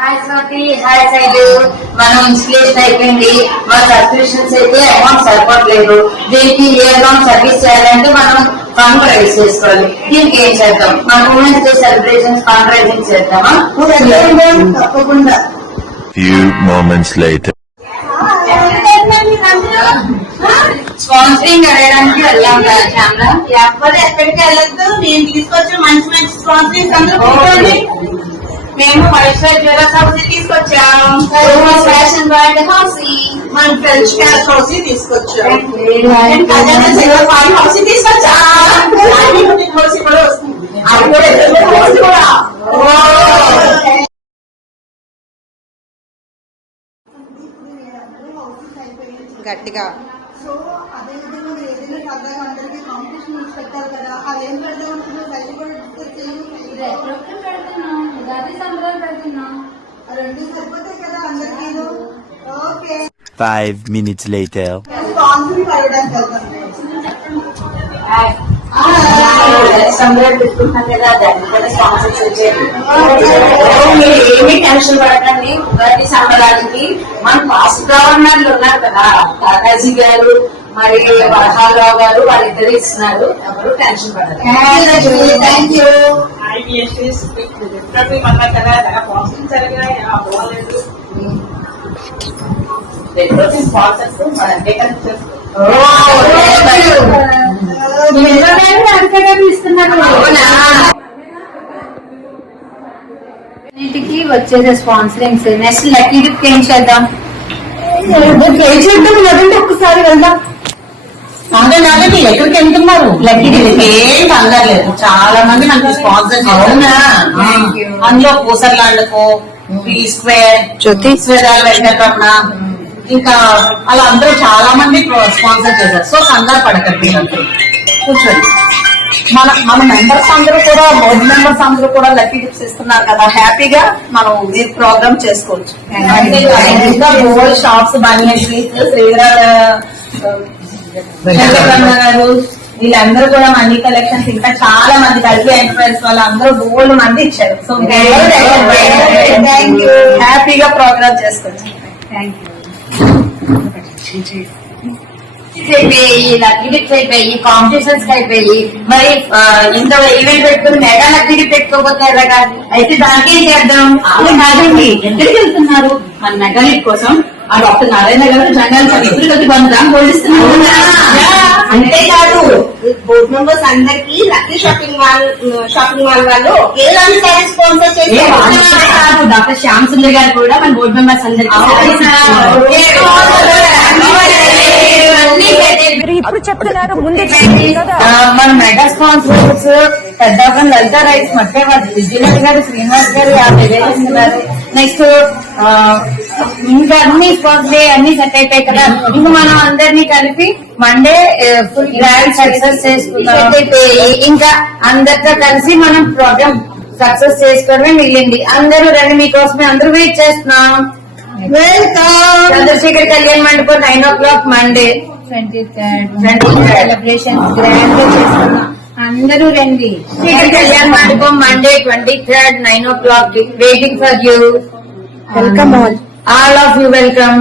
Hi Swathi, hi side. మనం installation అయిపోయింది. మన సబ్స్క్రిప్షన్స్ అయితే అమౌంట్ సరిపోవట్లేదు. దీనికి ఏ అమౌంట్ సర్వీస్ చేయాలంటే మనం ఫండ్ రైజ్ చేసుకోవాలి. దీనికి ఏం చేద్దాం? మన women's day celebrations fund raising చేద్దామా? తప్పకుండా. Few moments later. స్పాన్సరింగ్ అడగడానికి వెళ్ళాం కదా శ్యామల. ఎవ్వరు ఎక్కడికి వెళ్ళొద్దు. నేను తీసుకొచ్చి మంచి మంచి స్పాన్సరింగ్ అందరూ మేము వైశ్వర్ జ్యువెలర్స్ హౌస్ తీసుకొచ్చాం. ఫ్యాషన్ బ్రాండ్ హౌస్, మన ఫ్రెంచ్ క్యాష్ హౌస్ తీసుకొచ్చాం. హౌస్ తీసుకొచ్చాం. హౌస్ కూడా వస్తుంది. అది కూడా గట్టిగా. సో అదే విధంగా మీరు ఏదైనా సరదాగా అందరికీ కాంపిటీషన్ పెట్టారు కదా, అది ఏం పెడదాం అనుకుంటున్నారు? సైడ్ కూడా డిస్కస్ పెడుతున్నాం. రెండు సరిపోతాయి కదా అందరికీ. ఓకే. 5 minutes later. స్పాన్సరింగ్ అడగడానికి వెళ్తాం. ఏమీ టెన్షన్ పడకండి. ఉగాది సంబరానికి మన పాస్ట్ గవర్నర్లు ఉన్నారు కదా, తాతాజీ గారు మరి వరహాలరావు గారు, వాళ్ళిద్దరు ఇస్తున్నారు. ఎవరు టెన్షన్ పడదు. Thank you. ఇంటికి వచ్చేసే స్పాన్సరింగ్స్. నెక్స్ట్ లక్కీ గిఫ్ట్ ఏం చేద్దాం? ఒక్కసారి వెళ్దాం. ఎక్కడికి వెళ్తున్నారు? లక్కీ గిఫ్ట్ ఏం కంగారు. చాలా మంది నాకు స్పాన్సర్ చేస్తున్నారు. అందులో పూసర్లాండ్కో, స్క్వేర్, వెంకటరమణ, ఇంకా అలా అందరూ చాలా మంది స్పాన్సర్ చేశారు. సో కంగారు పడకండి. కూర్చోండి. మన మెంబర్స్ అందరూ కూడా, బోర్డు మెంబర్స్ అందరూ కూడా లక్కీ గిఫ్ట్స్ ఇస్తున్నారు కదా, హ్యాపీగా మనం ఈ ప్రోగ్రామ్ చేసుకోవచ్చు. గోల్డ్ షాప్స్, బనియన్ స్వీట్స్, శ్రీధర గారు, వీళ్ళందరూ కూడా మనీ కలెక్షన్స్, ఇంకా చాలా మంది కలిపి ఎంటర్ప్రైజ్ వాళ్ళందరూ గోల్డ్ మంది ఇచ్చారు. సో హ్యాపీగా ప్రోగ్రామ్ చేసుకోవచ్చు. Thank you. అయిపోయి, లక్కీ గిఫ్ట్స్ అయిపోయి, కాంపిటీషన్స్ అయిపోయి, మరి ఇంత ఈవెంట్ పెట్టుకుని మెగా లక్కీ గిఫ్ట్ పెట్టుకోకపోతే ఎలాగా? అయితే దానికి ఏం చేద్దాం? కాదండి, ఎక్కడికి వెళ్తున్నారు? మన మెగా గిఫ్ట్ కోసం ఆ డాక్టర్ నారాయణ గారు జనరల్ ఇద్దరు కలిసి 100 గ్రామ్ గోల్డ్ ఇస్తున్నారు. అంతేకాదు, బోర్డు మెంబర్స్ అందరికి లక్కీ షాపింగ్ మాల్ వాళ్ళు ఒకేలాంటి సారీ స్పాన్సర్ చేస్తారు. డాక్టర్ శ్యామ్ సుందర్ గారు కూడా మన బోర్డు మెంబర్స్ అందరికి ఇప్పుడు చెప్తున్నారు ముందే మన మెగా స్పాన్సర్స్ పెద్దగా లలిత రైస్, మట్టేవాడు విజయలక్ష్మి గారు, శ్రీనివాస్ గారు 50,000 ఇస్తున్నారు. నెక్స్ట్ ఇంకా అన్ని స్పాన్సర్ అన్ని సెట్ అయిపోయాయి కదా. ఇంకా మనం అందరినీ కలిపి మండే ఫుల్ గ్రాండ్ సక్సెస్ చేసుకున్నాం. ఇంకా అందరితో కలిసి మనం ప్రోగ్రామ్ సక్సెస్ చేసుకోవడమే మిగిలింది. అందరూ రండి, మీకోసమే అందరూ వెయిట్ చేస్తున్నాం. వెల్కమ్. చంద్రశేఖర్ కళ్యాణ్ మండపం 9 o'clock Monday 23rd celebration grand గా చేస్తున్నాం. అందరూ రండి. కళ్యాణ్ మండపం Monday 23rd 9 o'clock waiting for you. Welcome all all of you welcome.